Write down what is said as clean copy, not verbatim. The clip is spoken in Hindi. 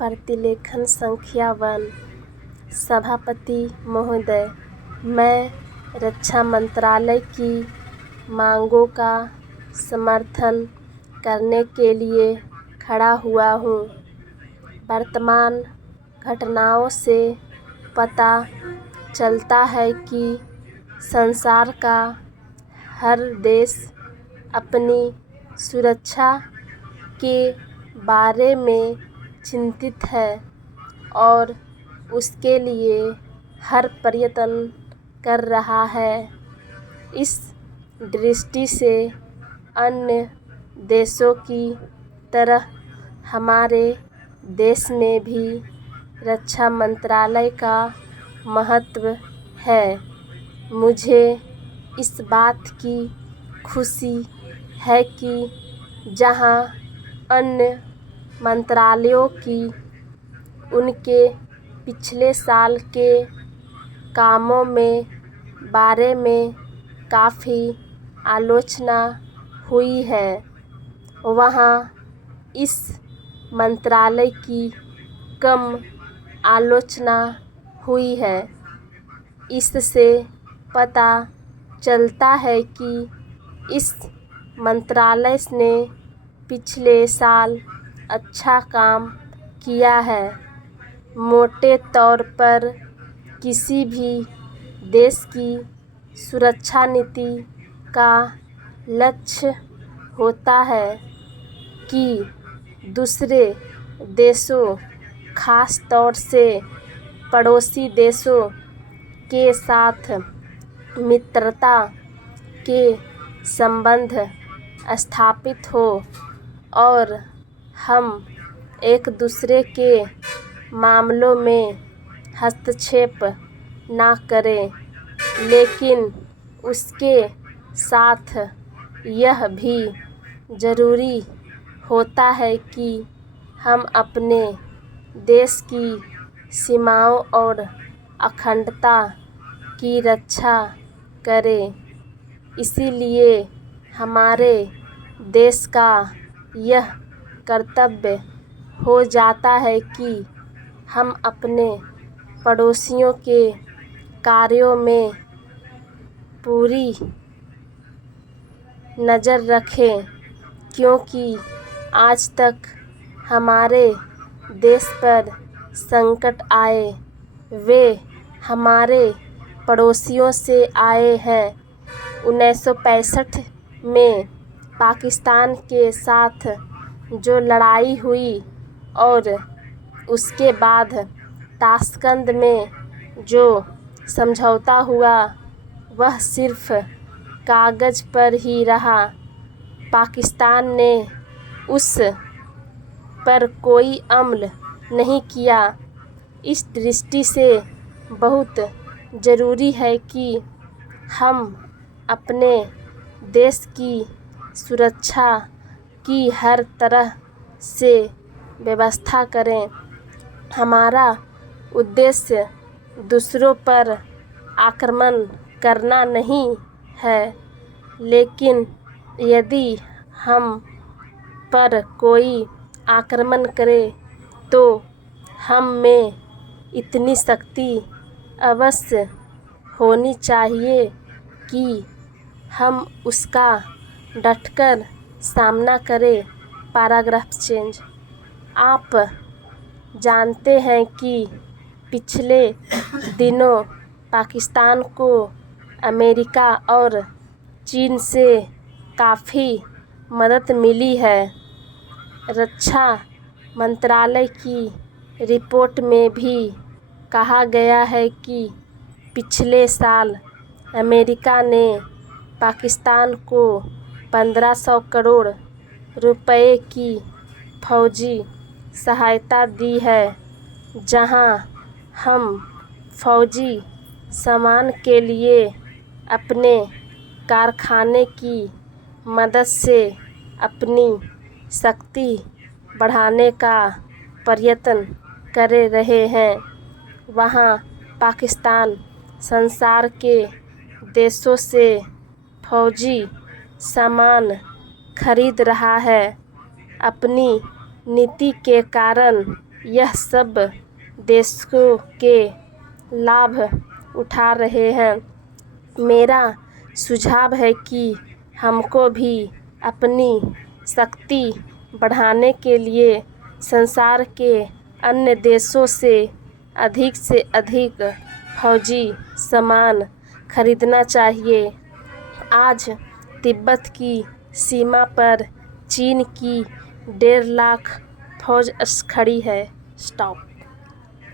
प्रतिलेखन संख्या 1। सभापति महोदय, मैं रक्षा मंत्रालय की मांगों का समर्थन करने के लिए खड़ा हुआ हूँ। वर्तमान घटनाओं से पता चलता है कि संसार का हर देश अपनी सुरक्षा के बारे में चिंतित है और उसके लिए हर प्रयत्न कर रहा है। इस दृष्टि से अन्य देशों की तरह हमारे देश में भी रक्षा मंत्रालय का महत्व है। मुझे इस बात की खुशी है कि जहां अन्य मंत्रालयों की उनके पिछले साल के कामों में बारे में काफ़ी आलोचना हुई है, वहाँ इस मंत्रालय की कम आलोचना हुई है। इससे पता चलता है कि इस मंत्रालय ने पिछले साल अच्छा काम किया है। मोटे तौर पर किसी भी देश की सुरक्षा नीति का लक्ष्य होता है कि दूसरे देशों, खास तौर से पड़ोसी देशों के साथ मित्रता के संबंध स्थापित हो और हम एक दूसरे के मामलों में हस्तक्षेप ना करें, लेकिन उसके साथ यह भी ज़रूरी होता है कि हम अपने देश की सीमाओं और अखंडता की रक्षा करें। इसीलिए हमारे देश का यह कर्तव्य हो जाता है कि हम अपने पड़ोसियों के कार्यों में पूरी नज़र रखें, क्योंकि आज तक हमारे देश पर संकट आए, वे हमारे पड़ोसियों से आए हैं। 1965 में पाकिस्तान के साथ जो लड़ाई हुई और उसके बाद ताशकंद में जो समझौता हुआ, वह सिर्फ कागज़ पर ही रहा। पाकिस्तान ने उस पर कोई अमल नहीं किया। इस दृष्टि से बहुत ज़रूरी है कि हम अपने देश की सुरक्षा की हर तरह से व्यवस्था करें। हमारा उद्देश्य दूसरों पर आक्रमण करना नहीं है, लेकिन यदि हम पर कोई आक्रमण करे तो हम में इतनी शक्ति अवश्य होनी चाहिए कि हम उसका डटकर सामना करें। Paragraph change. आप जानते हैं कि पिछले दिनों पाकिस्तान को अमेरिका और चीन से काफ़ी मदद मिली है। रक्षा मंत्रालय की रिपोर्ट में भी कहा गया है कि पिछले साल अमेरिका ने पाकिस्तान को 1500 करोड़ रुपए की फौजी सहायता दी है, जहां हम फौजी सामान के लिए अपने कारखाने की मदद से अपनी शक्ति बढ़ाने का प्रयत्न कर रहे हैं। वहाँ पाकिस्तान संसार के देशों से फौजी सामान खरीद रहा है। अपनी नीति के कारण यह सब देशों के लाभ उठा रहे हैं। मेरा सुझाव है कि हमको भी अपनी शक्ति बढ़ाने के लिए संसार के अन्य देशों से अधिक फौजी सामान खरीदना चाहिए। आज तिब्बत की सीमा पर चीन की 1.5 लाख फौज खड़ी है। स्टॉप।